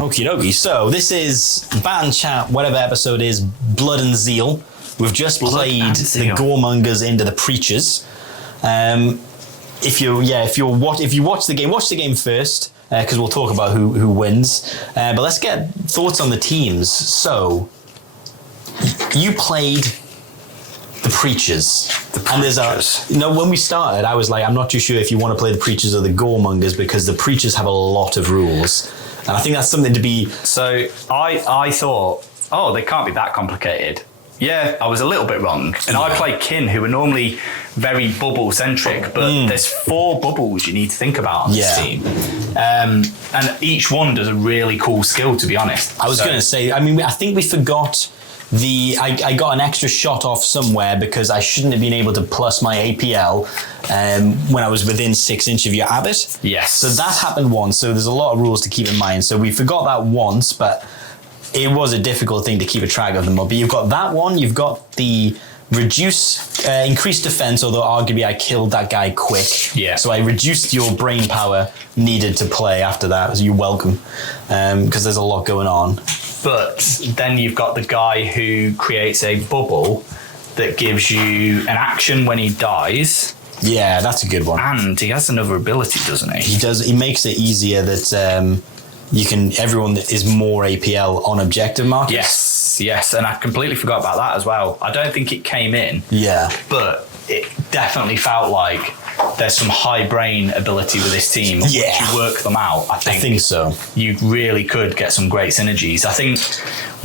Okie dokie. So this is Band Chat, whatever episode is, Blood and Zeal. We've just played the Goremongers into the Preachers. If you watch the game first, because we'll talk about who wins. But let's get thoughts on the teams. So you played the Preachers. And when we started, I was like, I'm not too sure if you want to play the Preachers or the Goremongers, because the Preachers have a lot of rules. And I think that's something to be... So I thought, they can't be that complicated. Yeah, I was a little bit wrong. And I play Kin, who are normally very bubble-centric, but there's 4 bubbles you need to think about on this team. And each one does a really cool skill, to be honest. I was going to say, I think we forgot... I got an extra shot off somewhere because I shouldn't have been able to plus my APL when I was within 6 inches of your abbot. Yes. So that happened once. So there's a lot of rules to keep in mind. So we forgot that once, but it was a difficult thing to keep a track of them all. But you've got that one. You've got the increased defense, although arguably I killed that guy quick. Yeah. So I reduced your brain power needed to play after that. So you're welcome, because there's a lot going on. But then you've got the guy who creates a bubble that gives you an action when he dies. Yeah, that's a good one. And he has another ability, doesn't he? He does. He makes it easier that everyone is more APL on objective markers. Yes, and I completely forgot about that as well. I don't think it came in. Yeah. But it definitely felt like there's some high brain ability with this team. Yeah. Once you work them out, I think so. You really could get some great synergies. I think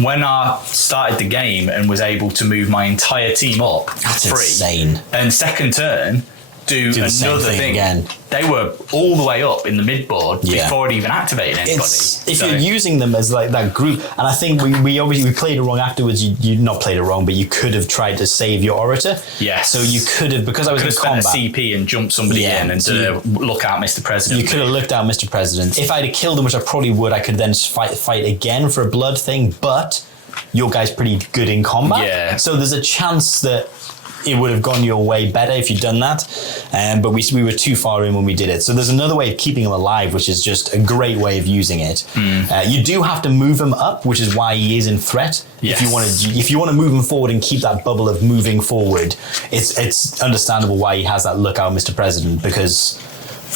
when I started the game and was able to move my entire team up that's free, insane. And second turn, do another thing again. They were all the way up in the mid board before it even activated anybody. If you're using them as like that group, and I think we obviously played it wrong afterwards. You not played it wrong, but you could have tried to save your Orator. Yes. So you could have, because I was in combat, spent a CP and jumped somebody in and look out, Mr. President. You could have looked out, Mr. President. If I'd have killed him, which I probably would, I could then fight again for a blood thing. But your guy's pretty good in combat. Yeah. So there's a chance that it would have gone your way better if you'd done that. But we were too far in when we did it. So there's another way of keeping him alive, which is just a great way of using it. You do have to move him up, which is why he is in threat. Yes. If you want to move him forward and keep that bubble of moving forward, it's understandable why he has that lookout, Mr. President, because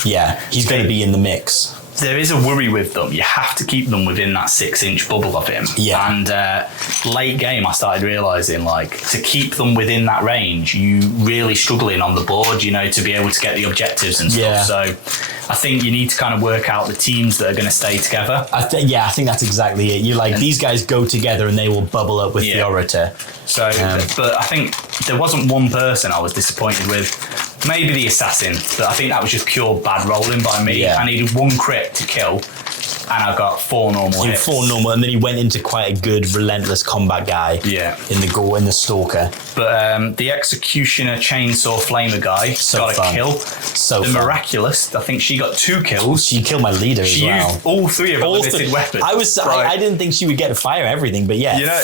he's going to be in the mix. There is a worry with them. You have to keep them within that 6 inch bubble of him. Yeah. And late game, I started realising, to keep them within that range, you really struggling on the board, to be able to get the objectives and stuff. Yeah. So I think you need to kind of work out the teams that are going to stay together. I think that's exactly it. These guys go together and they will bubble up with the Orator. So, but I think there wasn't one person I was disappointed with. Maybe the assassin, but I think that was just pure bad rolling by me. Yeah. I needed 1 crit to kill, and I got 4 normal hits. 4 normal, and then he went into quite a good, relentless combat guy. Yeah. In the Stalker. But the Executioner Chainsaw Flamer guy got a kill. So the Miraculous, I think she got 2 kills. She killed my leader as well. She used all 3 of her limited weapons. I didn't think she would get to fire everything, but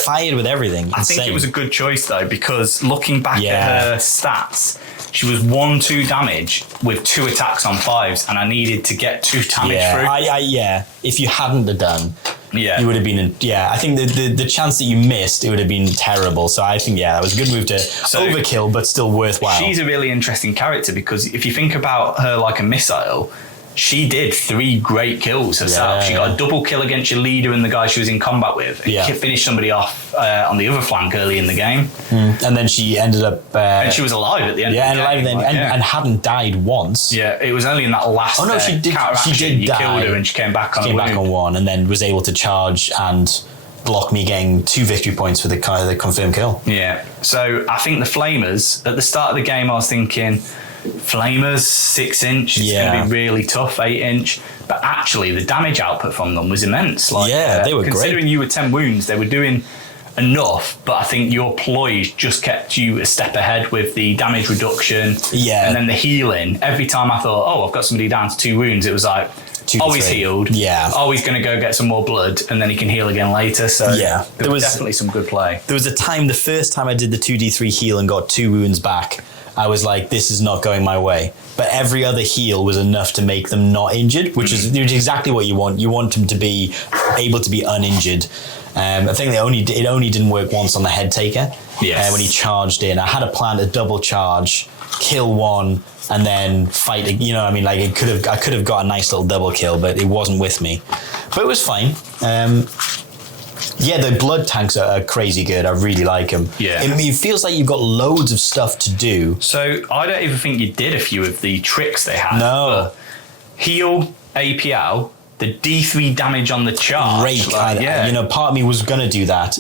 fired with everything. I think it was a good choice though, because looking back at her stats, she was 1-2 damage with 2 attacks on 5s, and I needed to get 2 damage through. If you hadn't have done, you would have been. I think the chance that you missed, it would have been terrible. So I think that was a good move to overkill, but still worthwhile. She's a really interesting character because if you think about her like a missile, she did 3 great kills herself. She got a double kill against your leader and the guy she was in combat with. And finished somebody off on the other flank early in the game. And then she ended up... and she was alive at the end of the game. And hadn't died once. Yeah, it was only in that last she did you die. Killed her and she came back on 1 and then was able to charge and block me getting 2 victory points for the confirmed kill. Yeah, so I think the Flamers, at the start of the game I was thinking... Flamers, 6 inch, it's going to be really tough, 8 inch. But actually, the damage output from them was immense. They were great. Considering you were 10 wounds, they were doing enough, but I think your ploys just kept you a step ahead with the damage reduction and then the healing. Every time I thought, I've got somebody down to 2 wounds, it was like, always healed. Yeah. Always going to go get some more blood, and then he can heal again later. So yeah, there was definitely some good play. There was a time, the first time I did the 2d3 heal and got 2 wounds back, I was like, this is not going my way. But every other heal was enough to make them not injured, which is exactly what you want. You want them to be able to be uninjured. I think it only didn't work once on the head taker. Yes. When he charged in. I had a plan to double charge, kill one, and then fight. You know what I mean? Like I could have got a nice little double kill, but it wasn't with me. But it was fine. Yeah, the blood tanks are crazy good. I really like them. Yeah. It feels like you've got loads of stuff to do. So I don't even think you did a few of the tricks they had. No. Heal, APL, the D3 damage on the charge. Great. Part of me was going to do that.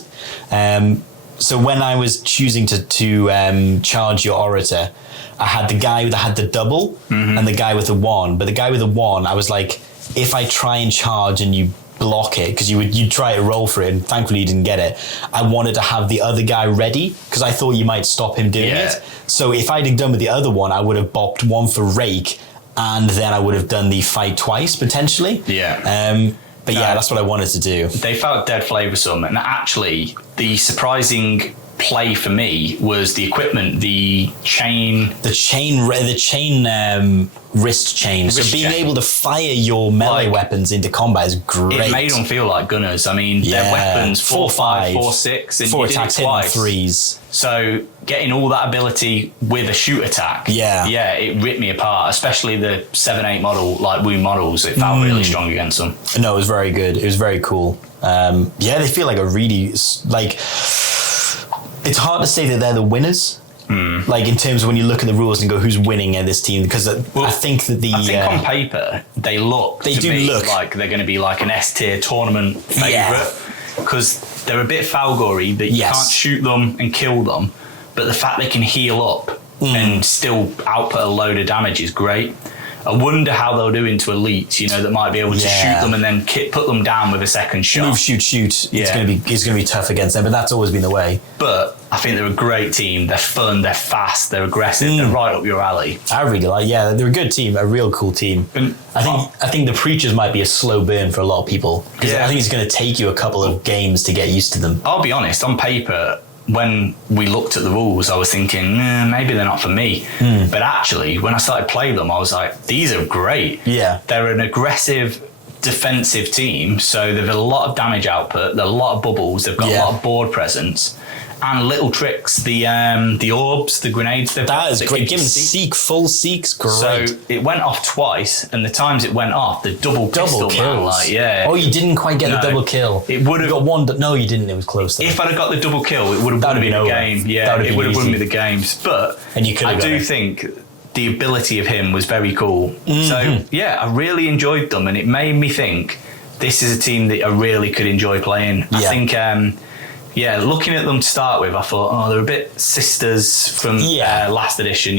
So when I was choosing to charge your Orator, I had the guy that had the double and the guy with the 1. But the guy with the 1, I was like, if I try and charge and you block it, because you'd try to roll for it, and thankfully you didn't get it. I wanted to have the other guy ready because I thought you might stop him doing it. So if I'd have done with the other one, I would have bopped 1 for rake, and then I would have done the fight twice potentially. But that's what I wanted to do. They felt dead flavoursome, and actually the surprising play for me was the equipment, the chain wrist chain. So being able to fire your melee weapons into combat is great. It made them feel like gunners. I mean, their weapons 4-5, 4-6, and 4 you attacks did it twice. hit on 3s. So getting all that ability with a shoot attack, it ripped me apart. Especially the 7-8 model, like wound models. It felt really strong against them. No, it was very good. It was very cool. They feel like a really like. It's hard to say that they're the winners. Like in terms of when you look at the rules and go, who's winning in this team? Because I think that I think on paper they look like they're going to be like an S tier tournament favourite because they're a bit Falgory that you can't shoot them and kill them, but the fact they can heal up and still output a load of damage is great. I wonder how they'll do into elites, that might be able to shoot them and then put them down with a second shot. Move, shoot. Yeah. It's going to be tough against them, but that's always been the way. But I think they're a great team. They're fun, they're fast, they're aggressive, they're right up your alley. I really like, they're a good team, a real cool team. And I think the Preachers might be a slow burn for a lot of people because I think it's going to take you a couple of games to get used to them. I'll be honest, on paper, when we looked at the rules, I was thinking, maybe they're not for me. But actually, when I started playing them, I was like, these are great. Yeah. They're an aggressive, defensive team, so they've a lot of damage output, they're a lot of bubbles, they've got a lot of board presence, and little tricks, the orbs, the grenades. That is great. Give them full seeks, great. So it went off twice, and the times it went off, the double kills. Oh, you didn't quite get the double kill. It would have got one. No, you didn't. It was close. If I'd have got the double kill, it would have won me the game. Yeah, it would have won me the games. But I do think the ability of him was very cool. So I really enjoyed them, and it made me think this is a team that I really could enjoy playing. I think. Looking at them to start with, I thought, they're a bit sisters from last edition,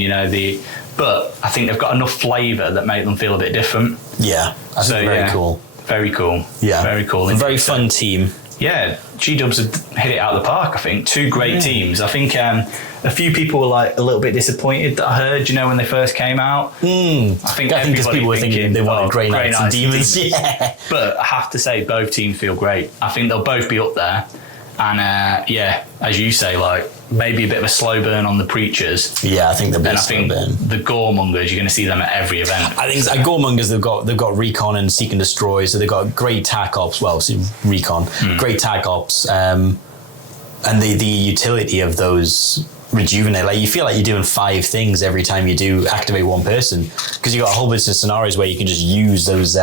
but I think they've got enough flavour that make them feel a bit different. Yeah, I think very cool. Very cool. Yeah. Very cool. A very fun team. Yeah, G-Dubs have hit it out of the park, I think. 2 great teams. I think a few people were like a little bit disappointed that I heard, when they first came out. I think because people were thinking they wanted Grey Knights and Demons. Yeah. But I have to say, both teams feel great. I think they'll both be up there. And as you say, like maybe a bit of a slow burn on the Preachers. Yeah, I think they'll be a slow burn. The Goremongers, you're going to see them at every event. I think Goremongers, they've got recon and seek and destroy, so they've got great tac ops. Well, recon, great tac ops, and the utility of those rejuvenate. Like you feel like you're doing 5 things every time you do activate one person because you got a whole bunch of scenarios where you can just use those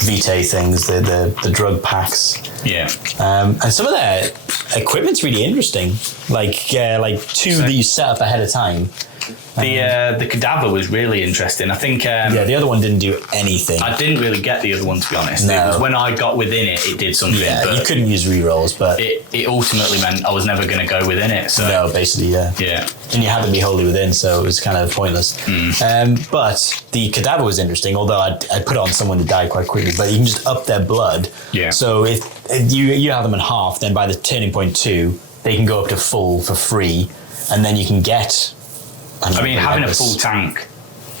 Vitae things, the drug packs. Yeah. And some of their equipment's really interesting. Like 2 that you set up ahead of time. The cadaver was really interesting. I think. The other one didn't do anything. I didn't really get the other one, to be honest. No. It was when I got within it, it did something. Yeah, but you couldn't use rerolls, but it ultimately meant I was never going to go within it. So no, basically, yeah. Yeah. And you had to be wholly within, so it was kind of pointless. But the cadaver was interesting, although I put it on someone who died quite quickly. But you can just up their blood. Yeah. So if you have them in half, then by the turning point 2, they can go up to full for free, and then you can get. Having a full tank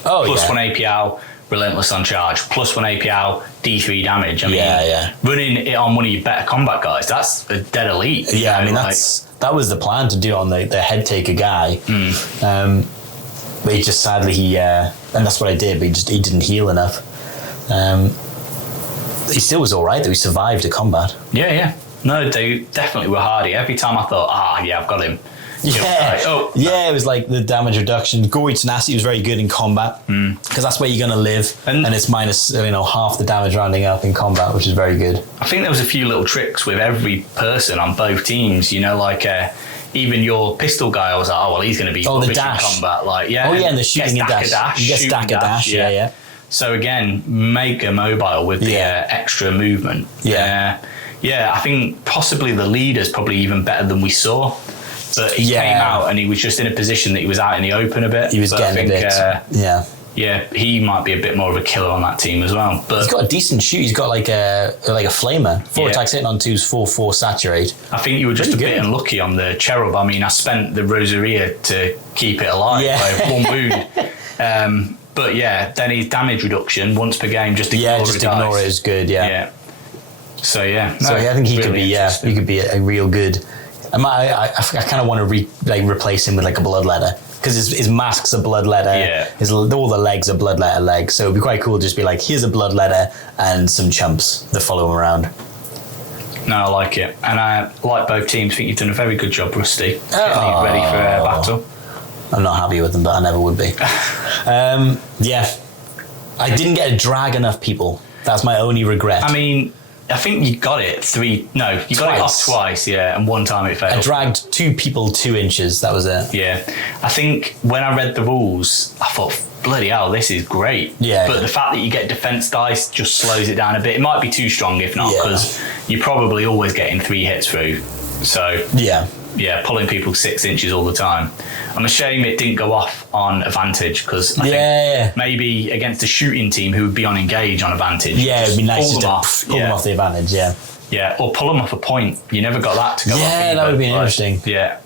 Oh, plus yeah. 1 APL, relentless on charge, plus 1 APL, D3 damage. I mean, running it on one of your better combat guys, that's a dead elite. Yeah, I mean, that was the plan to do on the head taker guy. But he just sadly, and that's what I did, but he didn't heal enough. He still was all right, though. He survived the combat. Yeah. No, they definitely were hardy. Every time I thought, I've got him. Yeah, it was like the damage reduction. Gore-geous Tenacity was very good in combat because that's where you're going to live, and it's minus half the damage rounding up in combat, which is very good. I think there was a few little tricks with every person on both teams. Even your pistol guy, I was like, he's going to be the dash in combat. And the shooting and dash. You get stack a dash. Yeah. So again, mega mobile with the extra movement. I think possibly the leader's probably even better than we saw. But he came out and he was just in a position that he was out in the open a bit. He was getting a bit. He might be a bit more of a killer on that team as well. But he's got a decent shoot. He's got like a flamer. 4 attacks hitting on 2s, 4 saturate. I think you were just bit unlucky on the cherub. I mean, I spent the Rosaria to keep it alive by 1 wound. But then his damage reduction once per game, just ignore it is good. Yeah. So I think he could be. He could be a real good. I kind of want to replace him with like a bloodletter because his mask's a bloodletter. Yeah. All the legs are bloodletter legs. So it'd be quite cool to just be like, here's a bloodletter and some chumps that follow him around. No, I like it, and I like both teams. I think you've done a very good job, Rusty. Getting ready for battle. I'm not happy with them, but I never would be. I didn't get to drag enough people. That's my only regret. I mean, I think you got it got it off twice, and one time it failed. I dragged 2 people 2 inches, that was it. Yeah. I think when I read the rules, I thought, bloody hell, this is great. Yeah. But the fact that you get defense dice just slows it down a bit. It might be too strong if not, because you're probably always getting 3 hits through. So pulling people 6 inches all the time. I'm ashamed it didn't go off on advantage because I think maybe against a shooting team who would be on engage on advantage. Yeah, it'd be nice to pull them off the advantage. Yeah, or pull them off a point. You never got that to go off. Yeah, that would be interesting. Yeah.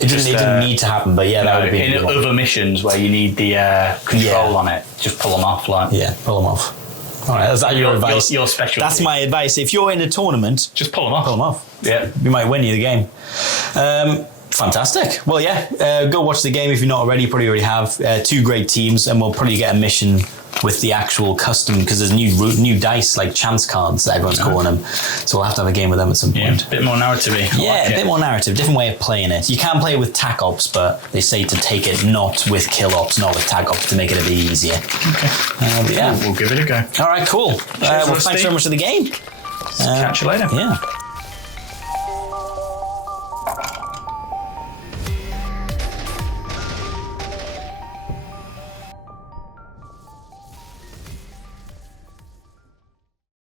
It didn't need to happen, but that would have been in other missions where you need the control on it. Just pull them off, pull them off. All right, is that your advice? Your specialty. That's my advice. If you're in a tournament, just pull them off. Pull them off. Yeah, we might win you the game. Fantastic. Well, go watch the game if you're not already. You probably already have 2 great teams, and we'll probably get a mission with the actual custom because there's new dice like chance cards that everyone's calling them. So we'll have to have a game with them at some point. A bit more narrative-y. A bit more narrative, different way of playing it. You can play with tac ops, but they say to take it not with kill ops, not with tac ops to make it a bit easier. Okay. We'll give it a go. All right, cool. Cheers, thanks very much for the game. Catch you later. Yeah.